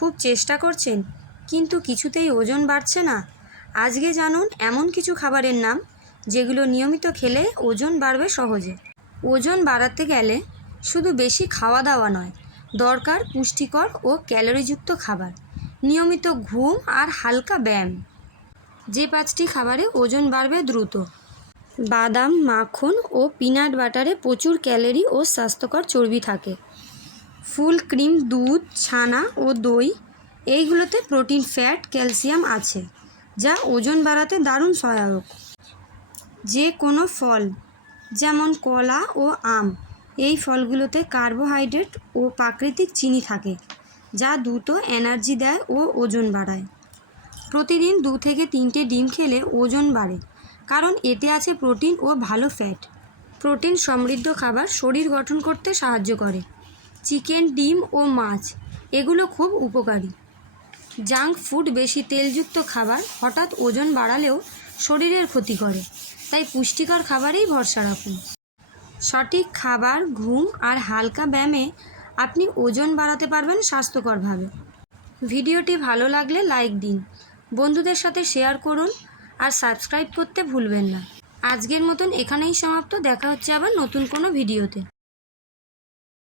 খুব চেষ্টা করছেন, কিন্তু কিছুতেই ওজন বাড়ছে না। আজকে জানুন এমন কিছু খাবারের নাম, যেগুলো নিয়মিত খেলে ওজন বাড়বে সহজে। ওজন বাড়াতে গেলে শুধু বেশি খাওয়া দাওয়া নয়, দরকার পুষ্টিকর ও ক্যালোরিযুক্ত খাবার, নিয়মিত ঘুম আর হালকা ব্যায়াম। যে পাঁচটি খাবারে ওজন বাড়বে দ্রুত। বাদাম, মাখন ও পিনাট বাটারে প্রচুর ক্যালোরি ও স্বাস্থ্যকর চর্বি থাকে। ফুল ক্রিম, দুধ, ছানা ও দই, এইগুলোতে প্রোটিন, ফ্যাট, ক্যালসিয়াম আছে, যা ওজন বাড়াতে দারুণ সহায়ক। যে কোনো ফল, যেমন কলা ও আম, এই ফলগুলোতে কার্বোহাইড্রেট ও প্রাকৃতিক চিনি থাকে, যা দ্রুত এনার্জি দেয় ও ওজন বাড়ায়। প্রতিদিন দু থেকে তিনটে ডিম খেলে ওজন বাড়ে, কারণ এতে আছে প্রোটিন ও ভালো ফ্যাট। প্রোটিন সমৃদ্ধ খাবার শরীর গঠন করতে সাহায্য করে। চিকেন, ডিম ও মাছ। এগুলো খুব উপকারী। জাঙ্ক ফুড বেশি তেলযুক্ত খাবার হঠাৎ ওজন বাড়ালেও শরীরের ক্ষতি করে। তাই পুষ্টিকর খাবারেই ভরসা রাখুন। সঠিক খাবার, ঘুম আর হালকা ব্যায়ামে আপনি ওজন বাড়াতে পারবেন স্বাস্থ্যকরভাবে। ভিডিওটি ভালো লাগলে লাইক দিন, বন্ধুদের সাথে শেয়ার করুন আর সাবস্ক্রাইব করতে ভুলবেন না। আজকের মতন এখানেই সমাপ্ত। দেখা হচ্ছে আবার নতুন কোনো ভিডিওতে।